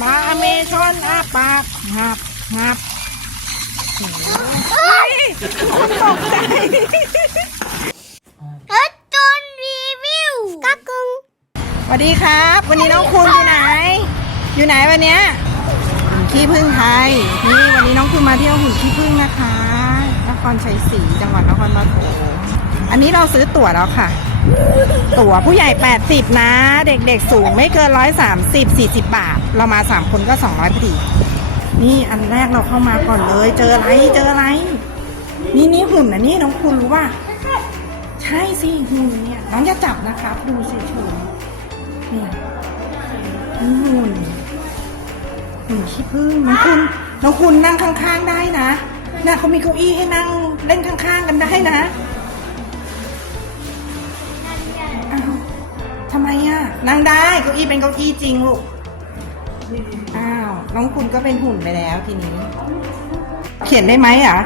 ปลาอเมซอนอาปากงับงับโอ้โหเฮ้ยตกใจรถจุนรีวิวกักกงสวัสดีครับ วันนี้น้องคุณอยู่ไหน อยู่ไหนวันเนี้ยหุ่นขี้พึ่งไทย นี่วันนี้น้องคุณมาเที่ยวหุ่นขี้พึ่งนะคะนครชัยศรีจังหวัดนครปฐมอันนี้เราซื้อตั๋วแล้วค่ะ ตั๋วผู้ใหญ่ 80 นะ เด็กๆสูงไม่เกิน 130 40 บาท เรามา3คนก็200พอดี นี่อันแรกเราเข้ามาก่อนเลย เจออะไรเจออะไร นี่นี่หุ่นนะนี่น้องคุณรู้ป่ะใช่สิหุ่นเนี่ยน้องอย่าจับนะครับ ดูเฉยๆนี่หุ่นหุ่นขี้ผึ้งน้องคุณน้องคุณนั่งข้างๆได้นะน่ะเขามีเก้าอี้ให้นั่งเล่นข้างๆกันได้นะอ้าวทำไมอะ นั่งได้เก้าอี้เป็นเก้าอี้จริงลูก อ้าว น้องคุณก็เป็นหุ่นไปแล้วทีนี้ เขียนได้ไหมอะ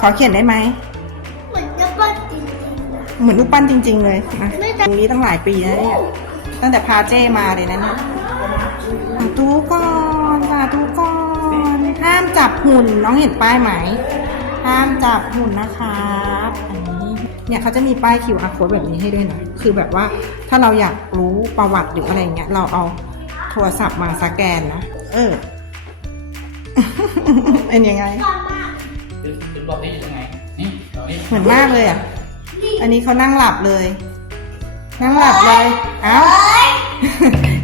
ขอเขียนได้ไหม เหมือนจะปั้นจริงๆนะเหมือนรูปปั้นจริง ๆ เลยนะไม่ตแต่รงนี้ตั้งหลายปีแล้วเนี่ย ตั้งแต่พาเจ้มาเลยนะเนี่ยสาธุก่อนสาธุก่อน ห้ามจับหุ่น น้องเห็นป้ายไหม ห้ามจับหุ่นนะครับอันนี้ เนี่ยเขาจะมีป้าย QR code แบบนี้ให้ด้วยนะ คือแบบว่าถ้าเราอยากรู้ประวัติหรืออะไรเงี้ย เราเอา โทรศัพท์มาสแกนนะ เออ เป็นยังไงจุดจุดบอกนี้อยู่ตรงไหนนี่ตรงนี้เหมือนมากเลยอะ อันนี้เขานั่งหลับเลย นั่งหลับเลย เอ้า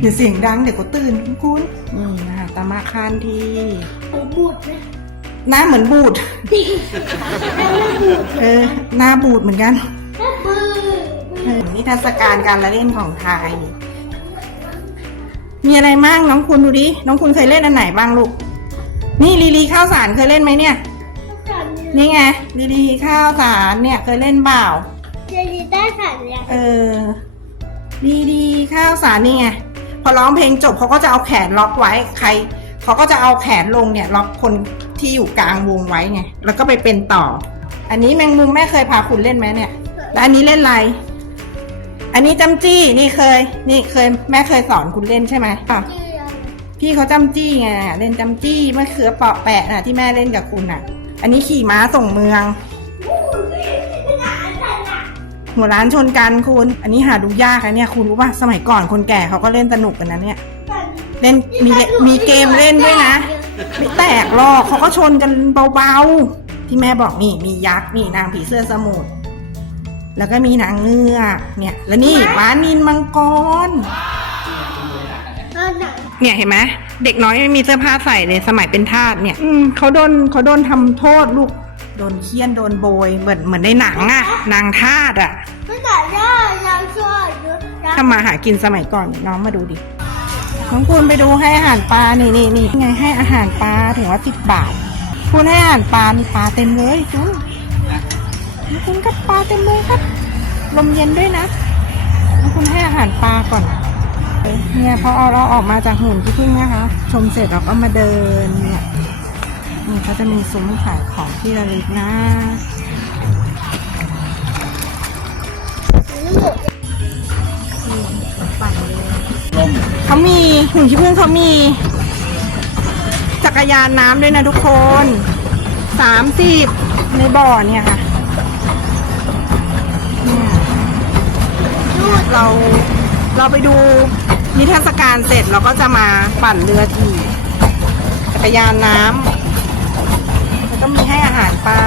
อย่าเสียงดังเดี๋ยวเขาตื่นคุณนี่นะคะตามาคานทีผมบูดไหมหน้าเหมือนบูดเออ หน้าบูดเหมือนกันก็คือเออนิทรรศการการละเล่นของไทย มีอะไรมั่งน้องคุณดูดิ น้องคุณเคยเล่นอันไหนบ้างลูก นี่ลีลีข้าวสารเคยเล่นไหมเนี่ย นี่ไงลีลีข้าวสารเนี่ยเคยเล่นเปล่าเจดีได้สั่นแล้วเออดีดีข้าวสารนี่ไงพอร้องเพลงจบเขาก็จะเอาแขนล็อกไว้ใครเขาก็จะเอาแขนลงเนี่ยล็อกคนที่อยู่กลางวงไว้ไงแล้วก็ไปเป็นต่อ อันนี้แมงมุมแม่เคยพาคุณเล่นไหมเนี่ย แล้วอันนี้เล่นอะไร อันนี้จำจี้นี่เคย นี่เคยแม่เคยสอนคุณเล่นใช่ไหมอะเจียวพี่เขาจำจี้ไงเล่นจำจี้มะเขือเปาะแปะน่ะที่แม่เล่นกับคุณน่ะ อันนี้ขี่ม้าส่งเมือง หัวร้านชนกันคุณ อันนี้หาดูยากนะเนี่ยคุณรู้ป่ะสมัยก่อนคนแก่เขาก็เล่นสนุกกันนะเนี่ย เล่นมีมีเกมเล่นด้วยนะไม่แตกหรอกเขาก็ชนกันเบาๆ ที่แม่บอกนี่มียักษ์นี่นางผีเสื้อสมุทร แล้วก็มีนางเงือกเนี่ยแล้วนี่ม้านินมังกรเออหนังเนี่ยเห็นไหมเด็กน้อยไม่มีเสื้อผ้าใส่เลยสมัยเป็นทาสเนี่ยอืมเขาโดนเขาโดนทำโทษลูกโดนเคี่ยนโดนโบยเหมือนเหมือนในหนังอะนางทาสอะไม่แต่ย่ายังช่วยอยู่นะถ้ามาหากินสมัยก่อนน้องมาดูดิน้องคุณไปดูให้อาหารปลานี่นี่นี่ไงให้อาหารปลาถึงว่าสิบบาท คุณให้อาหารปลานี่ปลาเต็มเลยจู น้องคุณกับปลาเต็มเลยครับ ลมเย็นด้วยนะน้องคุณให้อาหารปลาก่อน เนี่ยพอเราออกมาจากหุ่นที่พึ่งนะคะ ชมเสร็จเราก็มาเดินเนี่ยนี่เขาจะมีซุ้มขายของที่ระลึกนะนี่ปั่นเขามีหุ่นที่พึ่งเขามี จักรยานน้ำด้วยนะทุกคนสามสิบในบ่อเนี่ยค่ะ เนี่ยเราเราไปดูนิทรรศการเสร็จเราก็จะมาปั่นเรือทีจักรยานน้ำแล้วก็มีให้อาหารปลา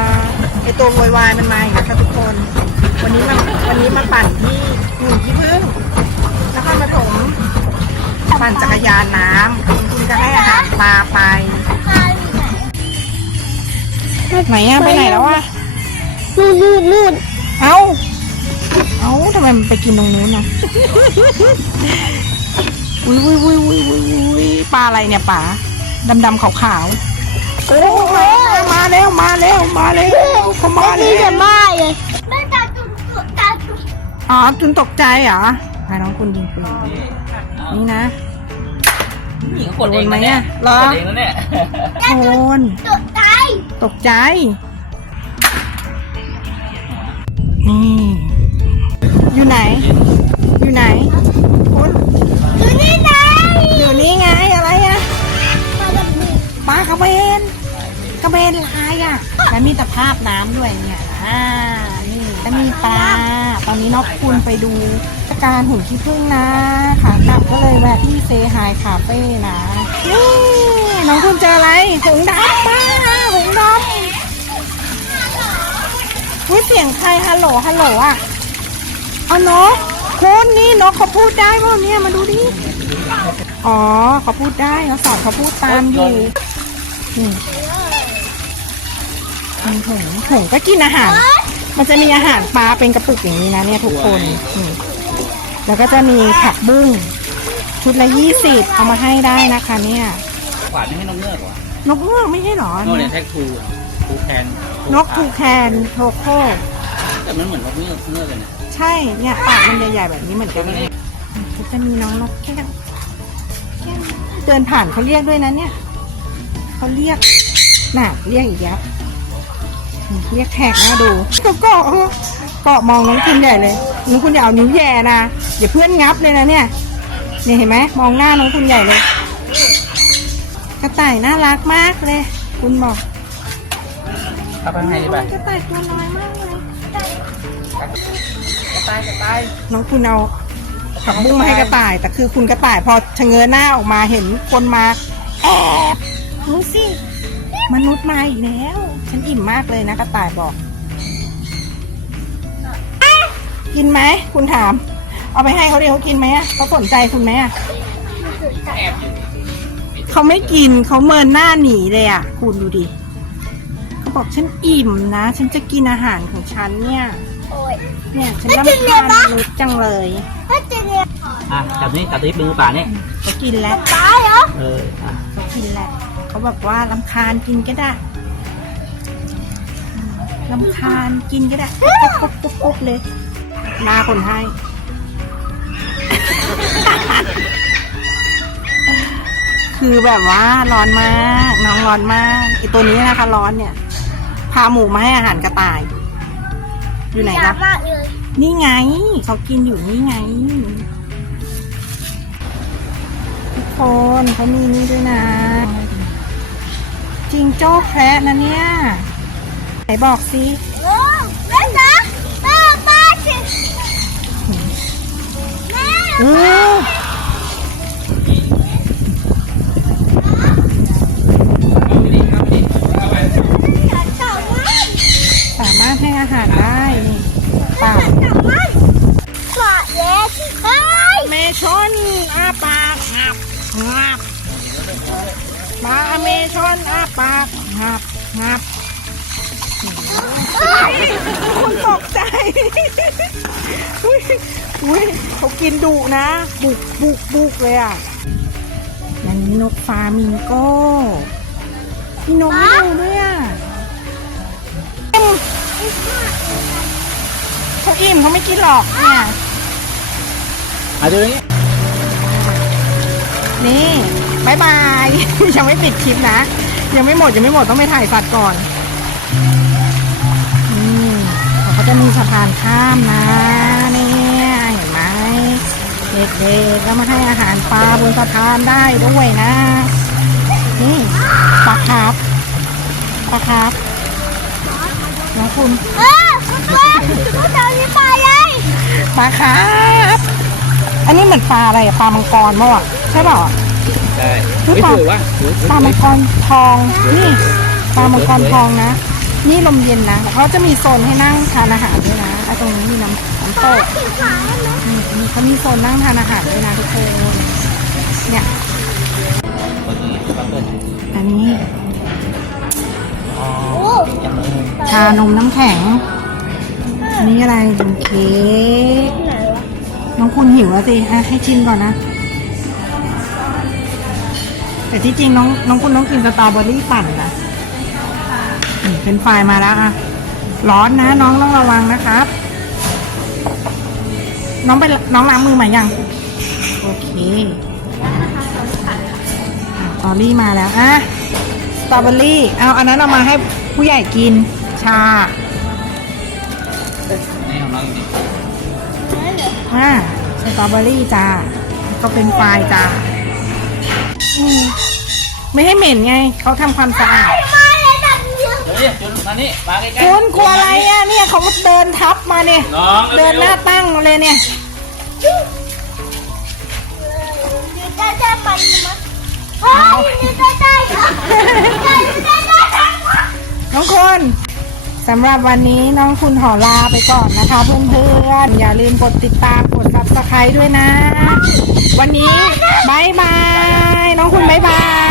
ไอตัวโวยวายมันมาอีกนะคะทุกคน วันนี้มาวันนี้มาปั่นที่หุ่นที่พึ่งนครปฐมปั่นจักรยานน้ำคุณจะให้อาหารปลาไปปลาอยู่ไหนไหนอะไปไหนแล้วอะนู่นนู่นนู่นเอ้าเอ้าทำไมมันไปกินตรงนู้นนะอุ้ยอุ้ยอุ้ยอุ้ยอุ้ยอุ้ยปลาอะไรเนี่ยปลาดำดำๆขาวขาวๆโอ้มามาแล้วมาแล้วมาแล้วเขามานี่แล้จะวบ้าเลยแม่ตาจุดจุดตาจุดอ๋อจุนตกใจเหรอให้น้องคุณยิงปืนนี่นะนี่เขากดเองนะเนี่ยโดนไหมอะเหรอกดเองนะเนี่ยโอนจุดใจ ตกใจ นี่อยูู่่ไหน อยู่ไหนคุณอยู่นี่ไงอยู่นี่ไงอะไรอะปลากระเบนกระเบนลายอะแล้วมีตะภาพน้ำด้วยเนี่ยอ่านี่แล้วมีปลา ตอนนี้นอกคุณไปดูสการหุ่นขี้ผึ้งนะขากลับก็เลยแวะที่เซไฮคาเฟ่นะน้องคุณเจออะไรหงดำป้าหงดำอุ้ยเสียงใครฮัลโหลฮัลโหลอะ เอานกคุณนี่นกเขาพูดได้ป่ะเนี่ยมาดูดิ อ๋อเขาพูดได้เขาสอนเขาพูดตามอยู่นี่หงหงหงก็กินอาหาร มันจะมีอาหารปลาเป็นกระปุกอย่างนี้นะเนี่ยทุกคนนี่แล้วก็จะมีผักบุ้งชุดละยี่สิบเอามาให้ได้นะคะ เนี่ยขวานไม่ให้น้องเงือกเหรอนกเงือกไม่ใช่หรอโน่นเนี่เนี่ยยแท็กทูทูแคนนกทูแคนโทโคแต่มันเหมือนนกเงือกเงือกเลยนะ ใช่เนี่ยปากมันใหญ่ๆแบบนี้เหมือนกันเลยก็จะมีน้องนกแก้วเดินผ่านเขาเรียกด้วยนะเนี่ยเขาเรียกน่ะเรียกอีกแล้วเรียกแขกนะดูเขาเกาะเกาะมองน้องคุณใหญ่เลยน้องคุณอย่าเอานิ้วแย่นะอย่าเพื่อนงับเลยนะเนี่ยเนี่ยเห็นไหมมองหน้าน้องคุณใหญ่เลยกระต่ายน่ารักมากเลย คุณบอกเข้าไปให้ดีไปกระต่ายตัวน้อยมากเลยกระ ต่ายกระต่ายน้องคุณเอาผักบุ้งมาให้กระต่าย แต่คือคุณกระต่ายพอชะเง้อหน้าออกมาเห็นคนมาแอบดูสิมนุษย์มาอีกแล้ว ฉันอิ่มมากเลยนะกระต่ายบอก กินไหมคุณถาม เอาไปให้เขาเดี๋ยวเขากินไหมอะเขาสนใจคุณไหมอะเขาไม่กินเขาเมินหน้าหนีเลยอะ คุณดูดิเขาบอกฉันอิ่มนะ ฉันจะกินอาหารของฉันเนี่ย เนี่ยฉันรำคาญมนุษย์จังเลยถ้าจะเนี่ยอะจับนี่จับที่มือป่าเนี่ยเขากินแล้วตายเหรอเอออะเขากินแหละเขาแบบว่าลำคาญกินก็ได้ลำคาญกินก็ได้ปุ๊บปุ๊บปุ๊บปุ๊บเลยหน้าคนให้คือแบบว่าร้อนมากน้องร้อนมากไอตัวนี้นะคะร้อนเนี่ย พาหมูมาให้อาหารกระต่าย อยู่ไหนยานะมากเลยนี่ไง เขากินอยู่นี่ไง ทุกคนเขามีนี่ด้วยนะจริงโจ้แคระนะเนี่ย ไหนบอกสิ โอ้แม่จ๋า งับปลาเมชนอาปากงับงับคุณตกใจ อุ้ยอุ้ยเขากินดุนะ บุกบุกบุกเลยอะอันนี้นกฟามิงโก้มีนกให้ดูด้วยอะอิ่มเขาอิ่มเขาไม่กินหรอกเนี่ยมาดูนี่ นี่บายบาย ยังไม่ปิดคลิปนะ ยังไม่หมดยังไม่หมดต้องไปถ่ายสัตว์ก่อนนี่เขาก็จะมีสะพานข้ามนะเนี่ยเห็นไหมเด็กๆก็มาให้อาหารปลาบนสะพานได้ด้วยนะ นี่ปลาครับปลาครับน้องคุณเออแม่เขาจะมีปลาเลยปลาครับ อันนี้เหมือนปลาอะไรอะปลามังกรมั้งอะใช่เปล่าอะได้อุ๊ไม่ยถือว่าถือปลามังกรทอง นี่ปลามังกรทองนะ นี่ลมเย็นนะแล้วเขาจะมีโซนให้นั่งทานอาหารด้วยนะไอ้ตรงนี้มีน้ำน้ำตกสีขาวไหมนี่มีเขามีโซนนั่งทานอาหารด้วยนะทุกคนเนี่ยตัวนี้ปลาเปิ้ลอันนี้อ๋อโอ้จังเลยชานมน้ำแข็ง อันนี้อะไรเป็นเค้กไห น้องคุณหิวแล้วสิอะให้ชิมก่อนนะ แต่ที่จริงน้องน้องคุณต้องกินสตรอเบอรี่ปั่นนะเป็นไฟมาแล้วอะ ร้อนนะน้องต้องระวังนะครับ น้องไปน้องล้างมือมายัง โอเคสตรอเบอรี่มาแล้วอะสตรอเบอรี่ เอาอันนั้นเอามาให้ผู้ใหญ่กินชานี่ของน้องจริง อ่าสตรอเบอรี่จ้าก็เป็นไฟล์จ้าอืมไม่ให้เหม็นไง เขาทำความสะอาดมาเลยแบบเยอะเฮ้นี่จุนมานี่มาใกล้ๆคุณกลัวอะไรอะเนี่ยเขาเดินทับมาเนี่ย น้องเดินหน้าตั้งมาเลยเนี่ยอยู่ใกล้ๆมันมั้ยเฮ้ยอยู่ใกล้ๆค่ะ สำหรับวันนี้น้องคุณขอลาไปก่อนนะคะ เพื่อนๆ อย่าลืมกดติดตามกดซับสไครต์ด้วยนะ วันนี้บายบาย น้องคุณบายบาย